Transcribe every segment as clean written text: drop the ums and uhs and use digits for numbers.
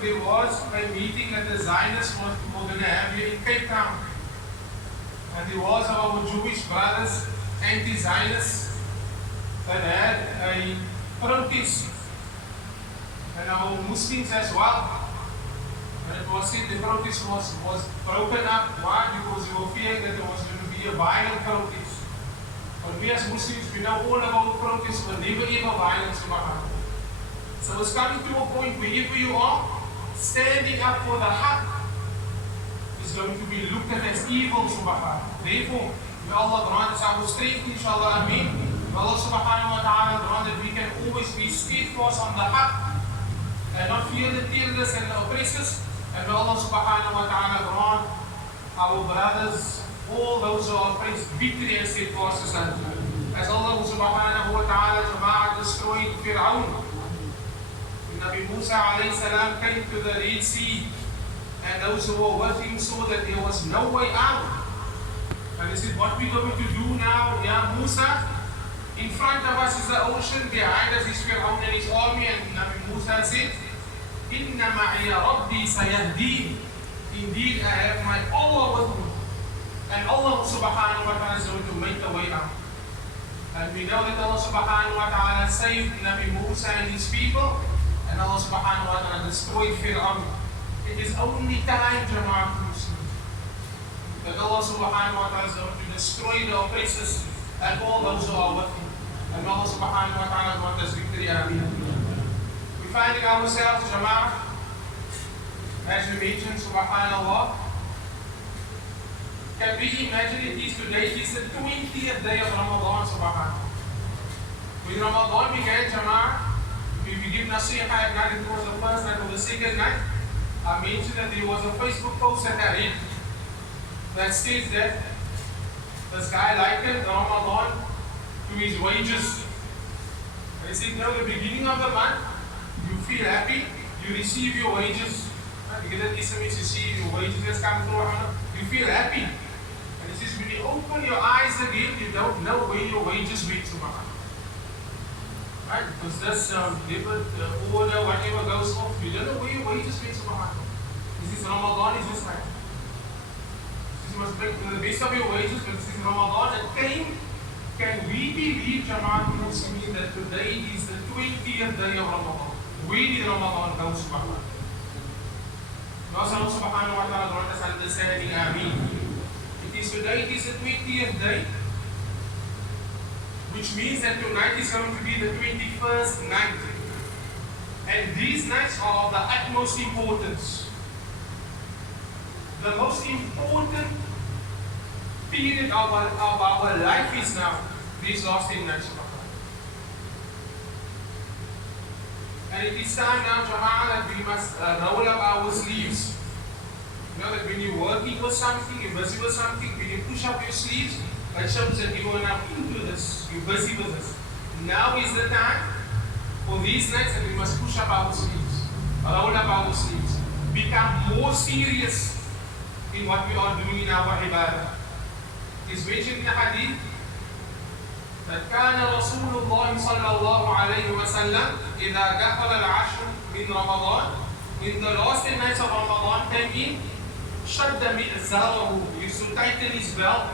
there was a meeting that the Zionists were going to have here in Cape Town. And there was our Jewish brothers, anti-Zionists, that had a protest. And our Muslims as well. And it was said the protest was broken up. Why? Because they were fearing that there was going to be a violent protest. But we as Muslims, we know all about protests, but never ever violence, subhanAllah. So it's coming to a point wherever you are, standing up for the haqq is going to be looked at as evil, subhanAllah. Therefore, may Allah grant us our strength, inshallah, ameen. May Allah subhanahu wa ta'ala grant that we can always be steadfast on the haqq and not fear the terrorists and the oppressors. And may Allah subhanahu wa ta'ala grant our brothers, all those who are oppressed, victory and steadfastness. As Allah subhanahu wa ta'ala jama'ah destroyed Fir'aun, Nabi Musa alayhi salam came to the Red Sea, and those who were with him saw that there was no way out. And he said, what are we going to do now, Ya Musa? In front of us is the ocean, behind us is Fir'aun and his army. And Nabi Musa said, Inna ma'iya Rabbi sayahdeen. Indeed, I have my Allah with me. And Allah subhanahu wa ta'ala is going to make the way out. And we know that Allah subhanahu wa ta'ala saved Nabi Musa and his people. And Allah subhanahu wa ta'ala destroyed Fir'aun. It is only time, Jama'at Muslims, that Allah subhanahu wa ta'ala is going to destroy the oppressors and all those who are with him. And Allah subhanahu wa ta'ala grant us victory. Ameen. We finding ourselves, Jama'ah, as we mentioned, subhanallah. Can we imagine it is today? It is the 20th day of Ramadan, subhanallah. When Ramadan began, Jama'ah, if we give nasiha at night, it was the first night or the second night. I mentioned that there was a Facebook post that I read that states that this guy likened Ramadan to his wages. And he said, no, the beginning of the month, you feel happy, you receive your wages. You get that SMS, you see your wages has come through, you feel happy. And he says, when you open your eyes again, you don't know where your wages went, subhanAllah. Right? Because this debit, order, whatever goes off, you don't know where your wages went, subhanAllah. This is Ramadan, is this time. You must make the best of your wages, but this is Ramadan. It came. Can we believe, Jama'at Muslimin, that today is the 20th day of Ramadan? Where did Ramadan go, subhanAllah? Allah subhanahu wa ta'ala grant us understanding, ameen. It is today, it is the 20th day, which means that tonight is going to be the 21st night. And these nights are of the utmost importance. The most important period of our life is now, these last 10 nights. And it is time now, Jama'ah, that we must roll up our sleeves. You know that when you're working with something, you're busy with something, when you push up your sleeves, it shows that you are now into this, you're busy with this. Now is the time for these nights that we must push up our sleeves, roll up our sleeves, become more serious in what we are doing in our ibadah. It is mentioned in the hadith that كان رسول الله صلى الله عليه وسلم إذا دخل العشر من رمضان, in the last 10 nights of Ramadan came in, شد مئزره, he used to tighten his belt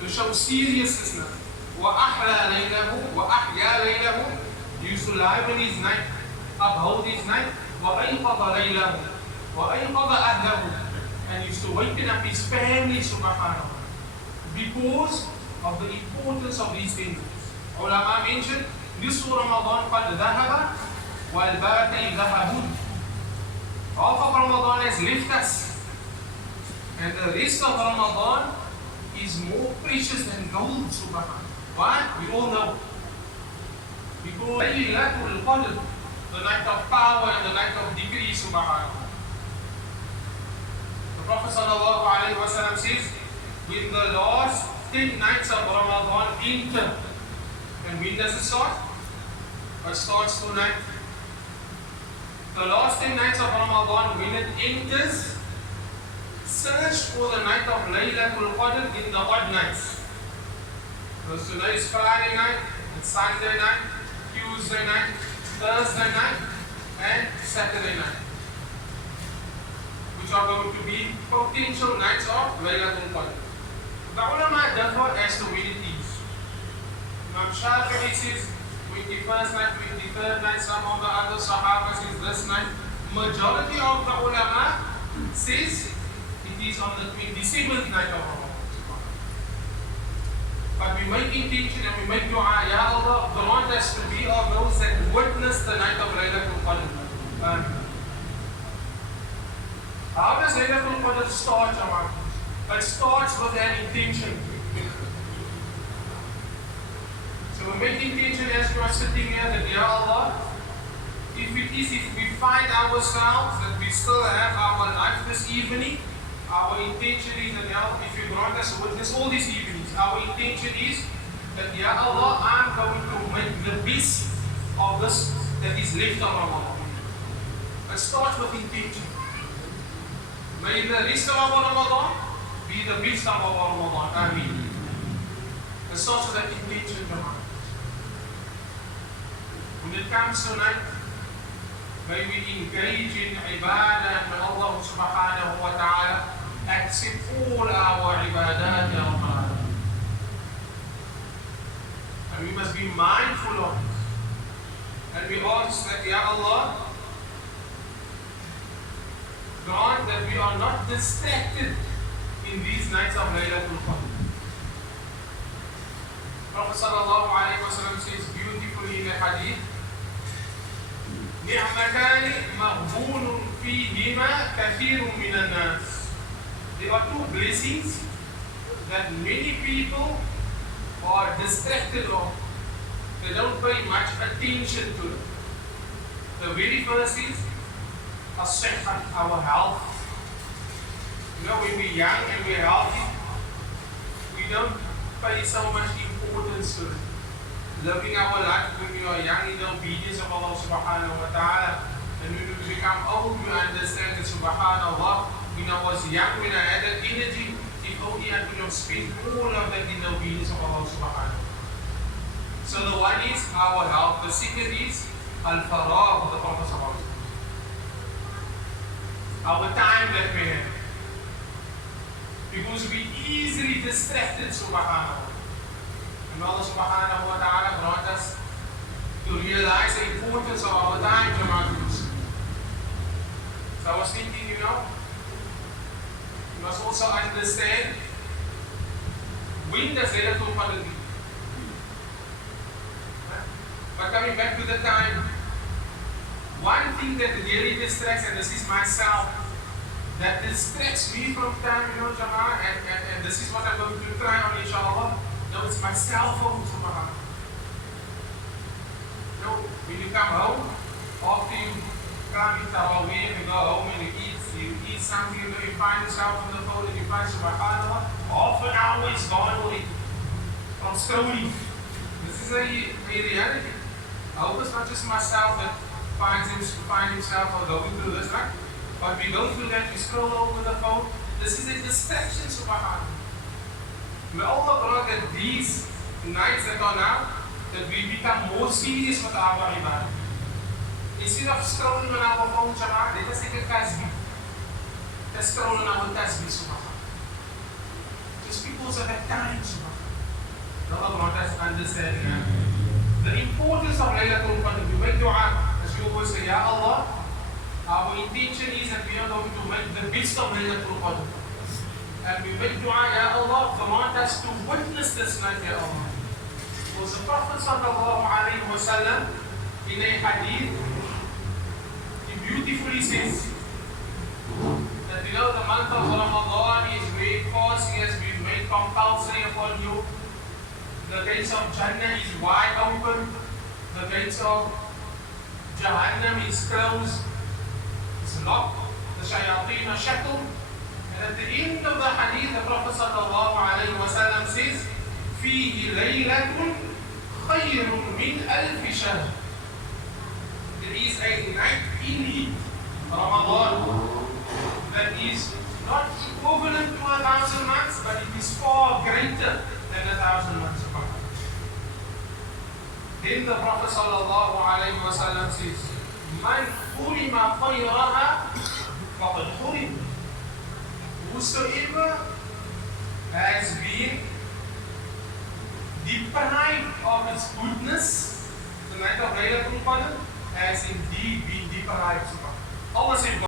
to show seriousness. وأحلى ليله وأحيا ليله, he used to liven his night, uphold his night. وأيقظ ليله وأيقظ أهله, and he used to waken up his family, subhanAllah, because of the importance of these things. Ulama mentioned, نصف رمضان قد ذهب والباقي ذهب. Half of Ramadan has left us, and the rest of Ramadan is more precious than gold, subhanAllah. Why? We all know. Because Laylatul Qadr, the night of power and the night of decree, subhanAllah. The Prophet sallallahu alaihi wasallam says, when the last 10 nights of Ramadan enter, and when does it start? It starts tonight. The last 10 nights of Ramadan, when it enters, search for the night of Laylatul Qadr in the odd nights. Because today is Friday night, it's Sunday night, Tuesday night, Thursday night, and Saturday night, which are going to be potential nights of Laylatul Qadr. The ulama differ as to when it is. Imam Shafi'i says 21st night, 23rd night, some of the other Sahaba says this night. Majority of the ulama says it is on the 27th night of Ramadan. But we make intention and we make dua, Ya Allah, grant us to be of those that witness the night of Laylatul Qadr. How does Laylatul Qadr start, Jama'ah? It starts with an intention. So we make intention as we are sitting here that, Ya Allah, if we find ourselves that we still have our life this evening, our intention is that, Ya Allah, if you grant us witness all these evenings, our intention is that, Ya Allah, I'm going to make the best of this that is left of Ramadan. It starts with intention. May the rest of our Ramadan be the best of our Ramadan. Ameen. It starts with that intention, Jama'ah. When it comes to night, may we engage in ibadah and may Allah subhanahu wa ta'ala accept all our ibadat, Ya Allah. And we must be mindful of it. And we ask that, Ya Allah, grant that we are not distracted in these nights of Laylatul Qadr. Prophet sallallahu alayhi wa sallam says beautifully in the hadith, نعمتان مغبون فيهما كثير من الناس. There are two blessings that many people are distracted of. They don't pay much attention to it. The very first is as-sihhat, our health. You know, when we're young and we're healthy, we don't pay so much importance to it. Living our life when we are young in the obedience of Allah subhanahu wa ta'ala. And when we become old, we understand that subhanallah, when I was young, when I had that energy, if only I could have spent all of that in the obedience of Allah subhanahu wa ta'ala. So the one is our health. The second is al-faragh, the Prophet sallallahu alaihi wasallam. Our time that we have. Because we easily distracted, subhanallah. And Allah subhanahu wa ta'ala brought us to realize the importance of our time, Jama'ah. So I was thinking, you must also understand when does Laylatul Qadr be? But coming back to the time, one thing that really distracts, and this is myself, that distracts me from time, Jama'ah, and this is what I'm going to try on, inshallah. No, it's my cell phone, subhanAllah. When you come home, after you come in Taraweeh, you go home and you eat something, you find yourself on the phone and you find subhanAllah, half an hour is gone already from scrolling. This is a reality. I hope it's not just myself that finds himself or going through this, right? But we go through that, we scroll over the phone. This is a distraction, subhanAllah. May Allah grant that these nights that are now, that we become more serious with our ibadah. Instead of scrolling on our phone, Jama'ah, let us take a tasbih. Let's scroll on our tasbih, subhanAllah. Just because of that time, subhanAllah. Allah grant us understanding. The importance of Laylatul Qadr. We make dua, as you always say, Ya Allah, our intention is that we are going to make the best of Laylatul Qadr. And we make dua, Ya Allah, grant us to witness this night, Ya Allah. Because the Prophet sallallahu alayhi wa sallam, in a hadith, he beautifully says that the month of Ramadan is where fasting has been made compulsory upon you. The gates of Jannah is wide open. The gates of Jahannam is closed. It's locked. The shayateen are shackled. And at the end of the hadith, the Prophet sallallahu alayhi wa sallam says, فِيهِ لَيْلَةٌ خَيْرٌ مِنْ أَلْفِ شَهْرٍ. There is a night in Ramadan that is not equivalent to 1,000 months, but it is far greater than 1,000 months. Then the Prophet sallallahu alayhi wa sallam says, من حرم خيرها فقد حرم. Whosoever has been deprived of its goodness, the night of Laylatul Qadr, has indeed been deprived. Allah said,